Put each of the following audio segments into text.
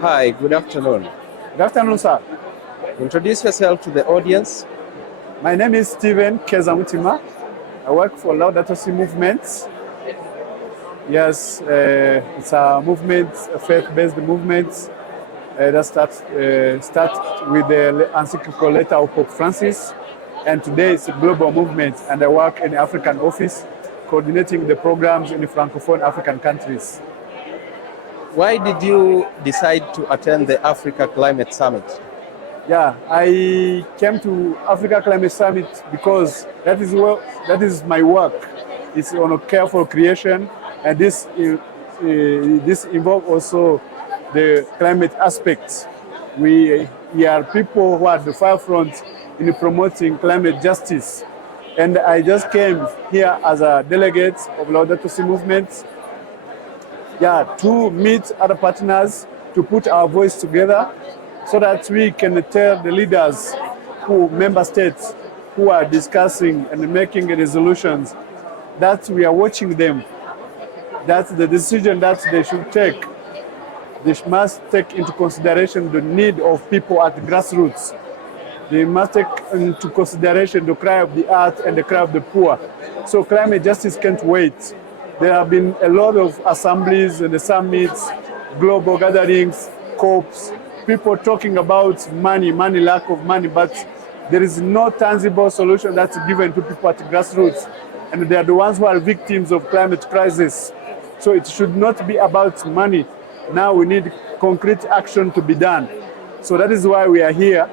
Hi, good afternoon. Good afternoon, sir. Introduce yourself to the audience. My name is Steven Kezamutima. I work for Laudato Si movement. Yes, it's a movement, a faith-based movement that starts with the encyclical letter of Pope Francis. And today it's a global movement, and I work in the African office, coordinating the programs in the Francophone African countries. Why did you decide to attend the Africa Climate Summit? Yeah, I came to Africa Climate Summit because that is my work. It's on a careful creation, and this involves also the climate aspects. We are people who are at the forefront in promoting climate justice, and I just came here as a delegate of Laudato Si movement. Yeah, to meet other partners, to put our voice together, so that we can tell the leaders, member states, who are discussing and making resolutions, that we are watching them, that the decision that they should take, they must take into consideration the need of people at the grassroots. They must take into consideration the cry of the earth and the cry of the poor. So climate justice can't wait. There have been a lot of assemblies and the summits, global gatherings, COPs, people talking about money, lack of money, but there is no tangible solution that's given to people at the grassroots. And they are the ones who are victims of climate crisis. So it should not be about money. Now we need concrete action to be done. So that is why we are here,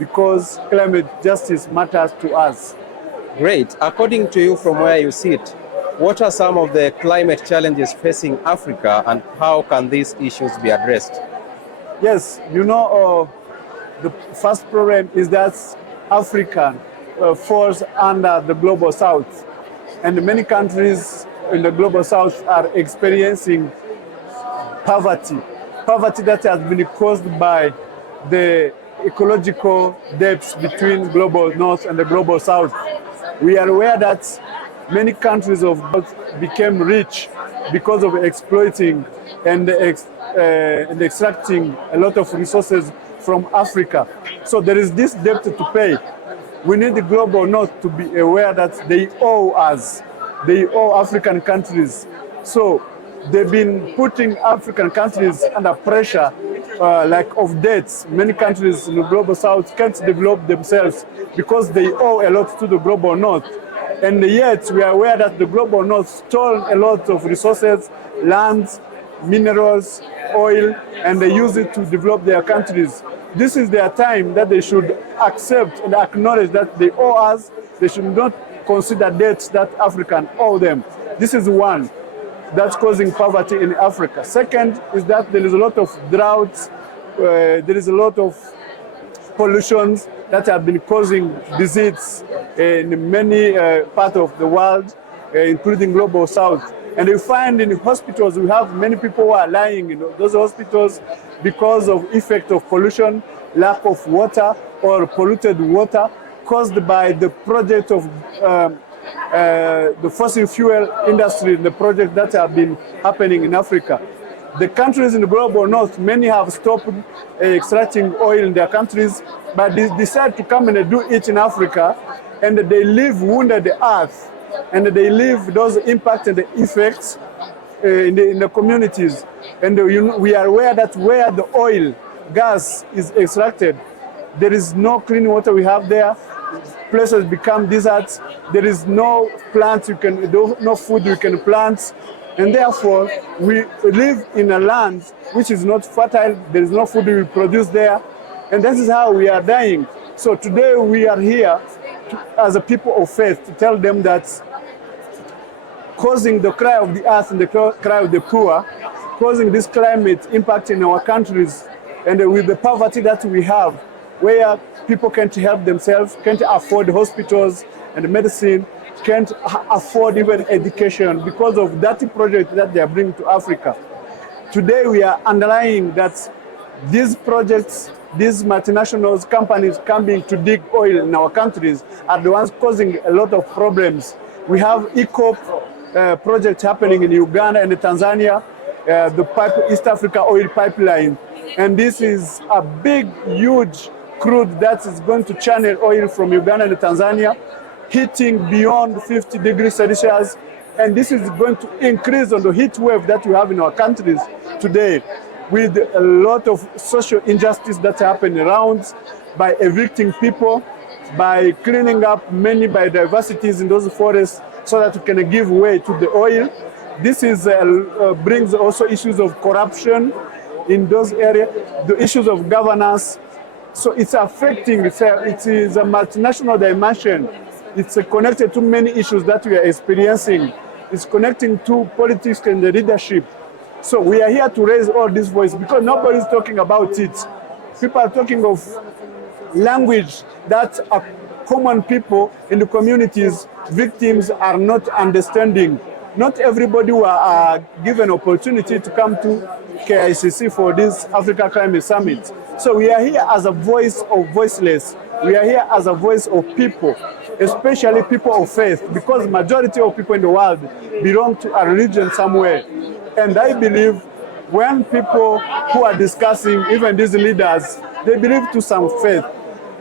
because climate justice matters to us. Great. According to you, from where you sit, what are some of the climate challenges facing Africa, and how can these issues be addressed? Yes, the first problem is that Africa falls under the global south, and many countries in the global south are experiencing poverty that has been caused by the ecological depths between global north and the global south. We are aware that many countries of both became rich because of exploiting and extracting a lot of resources from Africa. So there is this debt to pay. We need the global north to be aware that they owe us. They owe African countries. So they've been putting African countries under pressure, like of debts. Many countries in the global south can't develop themselves because they owe a lot to the global north. And yet we are aware that the global north stole a lot of resources, lands, minerals, oil, and they use it to develop their countries. This is their time that they should accept and acknowledge that they owe us. They should not consider debts that Africans owe them. This is one that's causing poverty in Africa. Second is that there is a lot of droughts, there is a lot of pollutions that have been causing disease in many parts of the world, including global south. And we find in hospitals, we have many people who are lying in those hospitals because of effect of pollution, lack of water, or polluted water caused by the project of the fossil fuel industry, the project that have been happening in Africa. The countries in the global north, many have stopped extracting oil in their countries, but they decide to come and do it in Africa, and they leave wounded the earth, and they leave those impacts and the effects in the communities. And we are aware that where the oil, gas is extracted, there is no clean water we have there. Places become deserts. There is no plants no food you can plant. And therefore, we live in a land which is not fertile. There is no food we produce there. And this is how we are dying. So today we are here as a people of faith to tell them that causing the cry of the earth and the cry of the poor, causing this climate impact in our countries, and with the poverty that we have, where people can't help themselves, can't afford hospitals and medicine, can't afford even education because of that project that they are bringing to Africa. Today we are underlying that these projects, these multinationals, companies coming to dig oil in our countries are the ones causing a lot of problems. We have project happening in Uganda and Tanzania, the East Africa oil pipeline And this is a big, huge crude that is going to channel oil from Uganda and Tanzania, heating beyond 50 degrees Celsius. And this is going to increase on the heat wave that we have in our countries today, with a lot of social injustice that happen around, by evicting people, by cleaning up many biodiversities in those forests so that we can give way to the oil. This is brings also issues of corruption in those areas, the issues of governance. So it's affecting, it is a multinational dimension. It's connected to many issues that we are experiencing. It's connecting to politics and the leadership. So we are here to raise all this voice because nobody's talking about it. People are talking of language that common people in the communities, victims are not understanding. Not everybody were given opportunity to come to KICC for this Africa Climate Summit. So we are here as a voice of voiceless. We are here as a voice of people, especially people of faith, because majority of people in the world belong to a religion somewhere. And I believe when people who are discussing, even these leaders, they believe to some faith.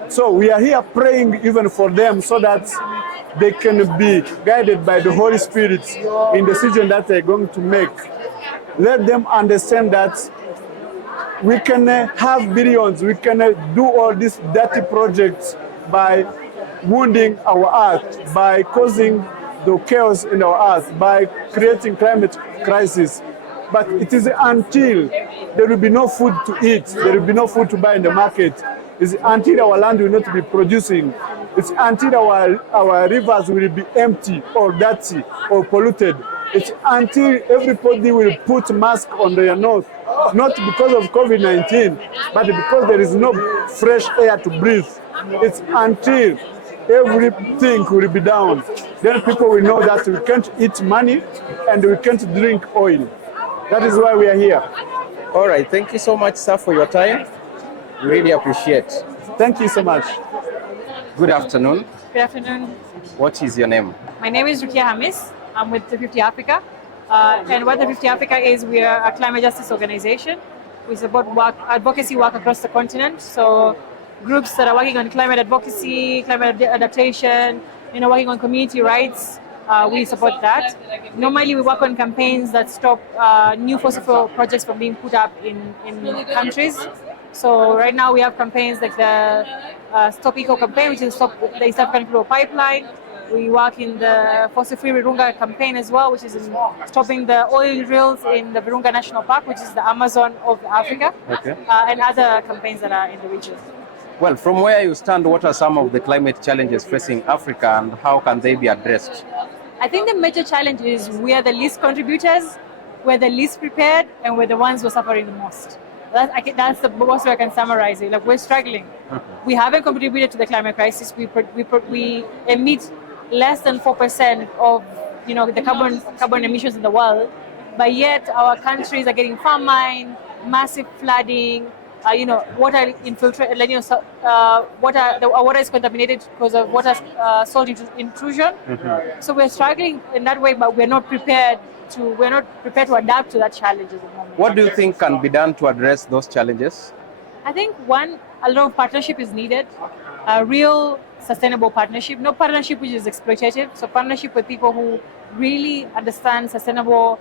So we are here praying even for them so that they can be guided by the Holy Spirit in the decision that they're going to make. Let them understand that we can have billions, we can do all these dirty projects by wounding our earth, by causing the chaos in our earth, by creating climate crisis. But it is until there will be no food to eat, there will be no food to buy in the market, it's until our land will not be producing, it's until our rivers will be empty or dirty or polluted, it's until everybody will put mask on their nose, not because of COVID-19, but because there is no fresh air to breathe. It's until everything will be down. Then people will know that we can't eat money and we can't drink oil. That is why we are here. All right, thank you so much, sir, for your time. Really appreciate. Thank you so much. Good afternoon. Good afternoon. What is your name? My name is Rukia Hamis. I'm with the 50 Africa. And what the 50 Africa is, we are a climate justice organization. We support advocacy work across the continent. So groups that are working on climate advocacy, climate adaptation, working on community rights, we support that. Normally we work on campaigns that stop new fossil fuel projects from being put up in countries. So right now we have campaigns like the Stop Eco campaign, which is Stop the East African Crude Pipeline. We work in the Fossil Free Virunga campaign as well, which is in stopping the oil drills in the Virunga National Park, which is the Amazon of Africa, and other campaigns that are in the region. Well, from where you stand, what are some of the climate challenges facing Africa and how can they be addressed? I think the major challenge is we are the least contributors, we're the least prepared, and we're the ones who are suffering the most. That's the most way I can summarize it. Like, we're struggling. We haven't contributed to the climate crisis. We emit less than 4% of the carbon emissions in the world, but yet our countries are getting famine, massive flooding. Water infiltrate. Our water is contaminated because of water salt intrusion. So we're struggling in that way, but we're not prepared to adapt to that challenge at the moment. What do you think can be done to address those challenges? I think a lot of partnership is needed. A real sustainable partnership, no partnership which is exploitative. So partnership with people who really understand sustainable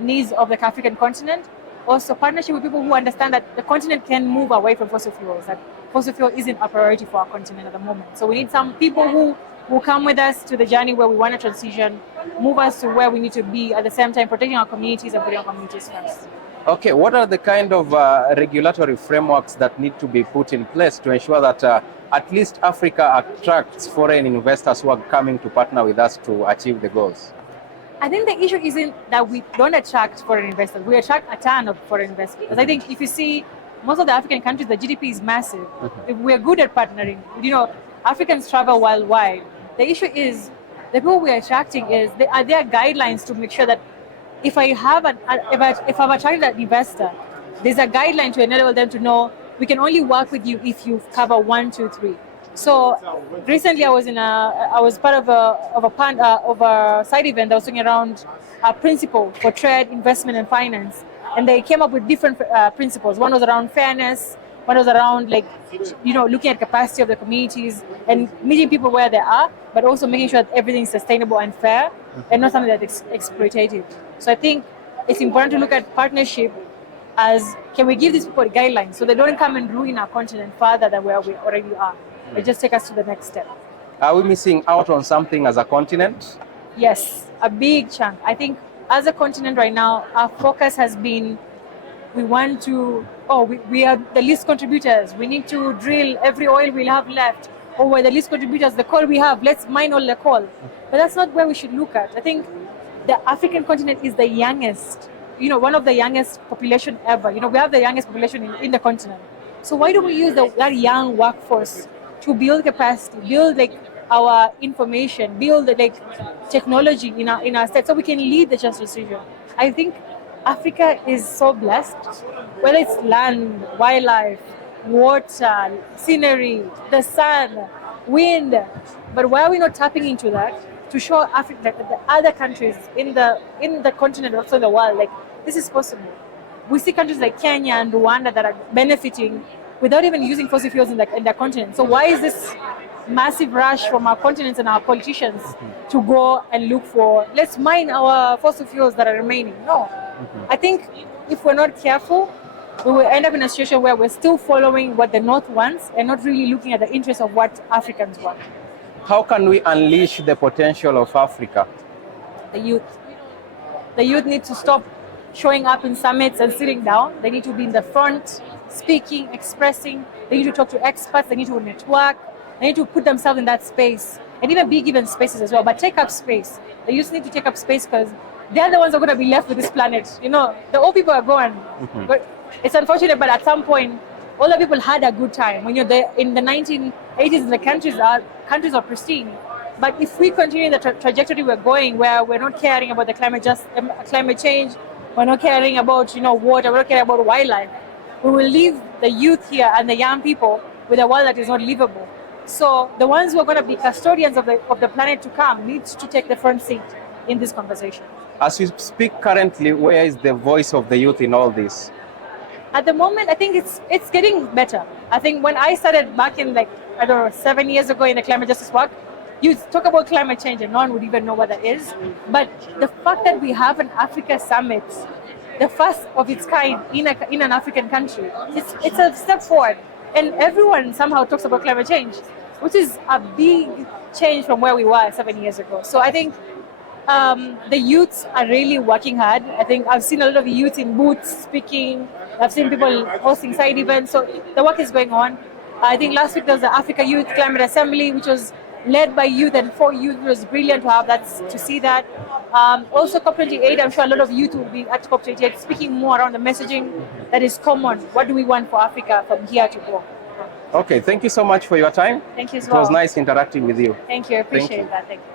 needs of the African continent. Also partnership with people who understand that the continent can move away from fossil fuels, that fossil fuel isn't a priority for our continent at the moment. So we need some people who will come with us to the journey where we want to transition, move us to where we need to be, at the same time protecting our communities and putting our communities first. Okay, what are the kind of regulatory frameworks that need to be put in place to ensure that at least Africa attracts foreign investors who are coming to partner with us to achieve the goals? I think the issue isn't that we don't attract foreign investors. We attract a ton of foreign investors. Because I think if you see most of the African countries, the GDP is massive. If we're good at partnering, Africans travel worldwide. The issue is the people we're attracting are there guidelines to make sure that if I've attracted an investor, there's a guideline to enable them to know we can only work with you if you cover 1, 2, 3. So recently I was part of a side event that was talking around a principle for trade, investment and finance. and they came up with different principles. One was around fairness, one was around looking at capacity of the communities and meeting people where they are, but also making sure that everything is sustainable and fair and not something that's exploitative. So I think it's important to look at partnership as, can we give these people guidelines so they don't come and ruin our continent further than where we already are, but just take us to the next step. Are we missing out on something as a continent? Yes, a big chunk. I think as a continent right now, our focus has been, we want to, we are the least contributors. We need to drill every oil we'll have left. Or we're the least contributors, the coal we have, let's mine all the coal. But that's not where we should look at. I think the African continent is the youngest, one of the youngest population ever. We have the youngest population in the continent. So why don't we use that young workforce to build capacity, build our information, build technology in our state, so we can lead the just transition. I think Africa is so blessed, whether it's land, wildlife, water, scenery, the sun, wind. But why are we not tapping into that to show Africa, the other countries in the continent, also in the world, this is possible? We see countries like Kenya and Rwanda that are benefiting without even using fossil fuels in their continent. So why is this massive rush from our continents and our politicians to go and look for, let's mine our fossil fuels that are remaining? No. I think if we're not careful, we will end up in a situation where we're still following what the North wants and not really looking at the interests of what Africans want. How can we unleash the potential of Africa? The youth. The youth need to stop showing up in summits and sitting down. They need to be in the front, speaking, expressing. They need to talk to experts. They need to network. They need to put themselves in that space and even be given spaces as well, but take up space. The youth need to take up space because they're the ones who are going to be left with this planet. The old people are gone. But it's unfortunate, but at some point, older people had a good time. When you're there in the 1980s, the countries are pristine. But if we continue the trajectory we're going, where we're not caring about the climate change, we're not caring about water, we're not caring about wildlife, we will leave the youth here and the young people with a world that is not livable. So the ones who are going to be custodians of the planet to come needs to take the front seat in this conversation. As you speak currently, where is the voice of the youth in all this? At the moment, I think it's getting better. I think when I started back in 7 years ago in the climate justice work, you talk about climate change and no one would even know what that is. But the fact that we have an Africa summit, the first of its kind in an African country, it's a step forward. And everyone somehow talks about climate change, which is a big change from where we were 7 years ago. So I think the youths are really working hard. I think I've seen a lot of youth in booths speaking. I've seen people hosting side events. So the work is going on. I think last week there was the Africa Youth Climate Assembly, which was led by youth and for youth. It was brilliant to see that. Also COP28, I'm sure a lot of youth will be at COP28 speaking more around the messaging that is common. What do we want for Africa from here to go? Okay, thank you so much for your time. Thank you as well. well. It was nice interacting with you. Thank you, I appreciate that. Thank you.